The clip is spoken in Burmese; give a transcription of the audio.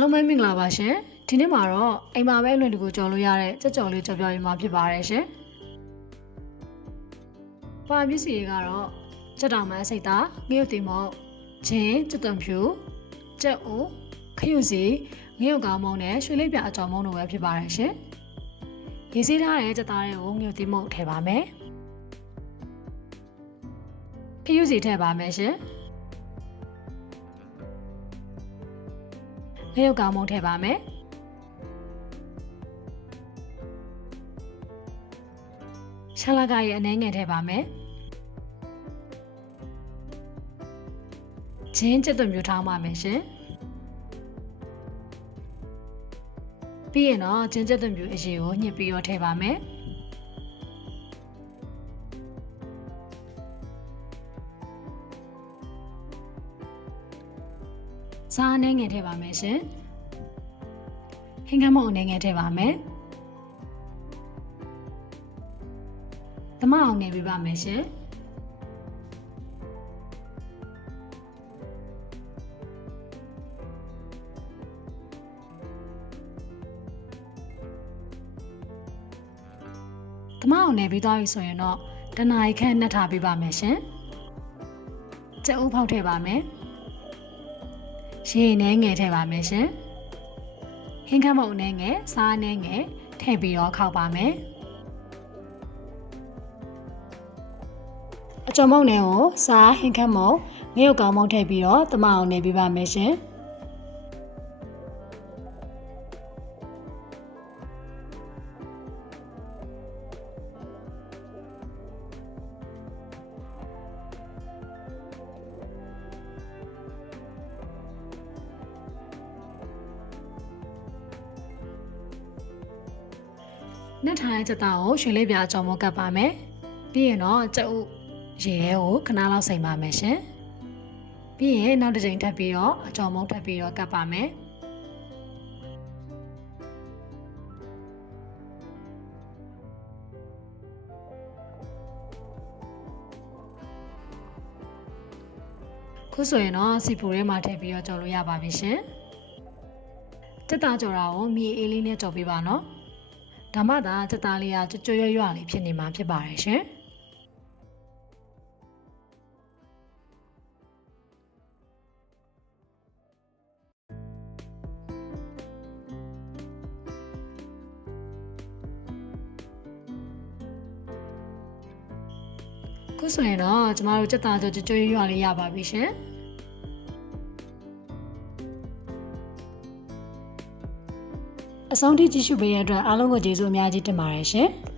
လုံးပဲမင်္ဂလာပါရှင်ဒီနေ့မှာတော့အိမ်မှာပဲအလွယ်တကူကြော်လို့ရတဲ့ကြက်ကြော်လေးကြော်ပြပေးမှာဖြစ်ပါတယ်ရှင်ပါပစ္စည်းတွေကတော့ကြက်တောင်မန်းစိတ်သားငရုတ်တင်မော့ချင်းကြက်သွန်ဖြူကြက်အိုခရုစီငရုတ်ကောင်းမုံနဲ့ရွှေလေးပြအကြော်မုံတို့ပဲဖြစ်ပါတယ်ရှင်ရေးစည်းထားတဲ့ကြက်သားတွေကိုငရုတ်တင်မော့ထည့်ပါမယ်ခရုစီထည့်ပါမယ်ရှင်ငရုတ်ကောင်းမုံထည့်ပါမယ်ရှာလာကရဲ့အနှဲငယ်ထည့်ပါမယ်ချင်းကြက်သွန်မျိုးထောင်းပါမယ်ရှင်ပြီးရင်တော့ချင်းကြက်သွန်မျိုးအရေကိုညှစ်ပြီးတော့ထည့်ပါမယ်စားအနှဲငယ်ထည့်ပါမယ်ရှင်ဟင်းကမုံအနှဲငယ်ထည့်ပါမယ်သမအောင်နေပြပါမယ်ရှင်သမအောင်နေပြီးသွားပြီဆိုရင်တော့တနားရီခန့်နှက်ထားပေးပါမယ်ရှင်ကြက်ဥဖောက်ထည့်ပါမယ်ရေနဲ့ငယ်ထည့်ပါမယ်ရှင်ဟင်းခမုံနဲ့ငယ်စားနဲ့ငယ်ထည့်ပြီးတော့ခောက်ပါမယ်အကြော်မုံနဲ့ကိုစားဟင်းခမုံငရုတ်ကောင်းမုံထည့်ပြီးတော့သမအောင်နေပေးပါမယ်ရှင်နှက်ထားတဲ့ကြက်သားကိုရွှေလေးပြအကြော်မုံကပ်ပါမယ်ပြီးရင်တော့ကြက်ဥရေထဲကိုခဏလောက်စိမ်ပါမယ်ရှင်ပြီးရင်နောက်တစ်ချိန်ထပ်ပြီးတော့အကြော်မုံထပ်ပြီးတော့ကပ်ပါမယ်ခုဆိုရင်တော့စီပူထဲမှာထည့်ပြီးတော့ကြော်လို့ရပါပြီရှင်ကြက်သားကြော်တာကိုမြေအေးလေးနဲ့ကြော်ပေးပါနော်ဒါမှသာကြက်သားလေးကကြွရွရွလေးဖြစ်နေမှာဖြစ်ပါတယ်ရှင်ခုဆိုရင်တော့ကျမတို့ကြက်သားကြောကြွရွလေးရပါပြီရှင်အဆုံးထိကြည့်ရှုပေးတဲ့အတွက်အားလုံးကိုကျေးဇူးအများကြီးတင်ပါတယ်ရှင်။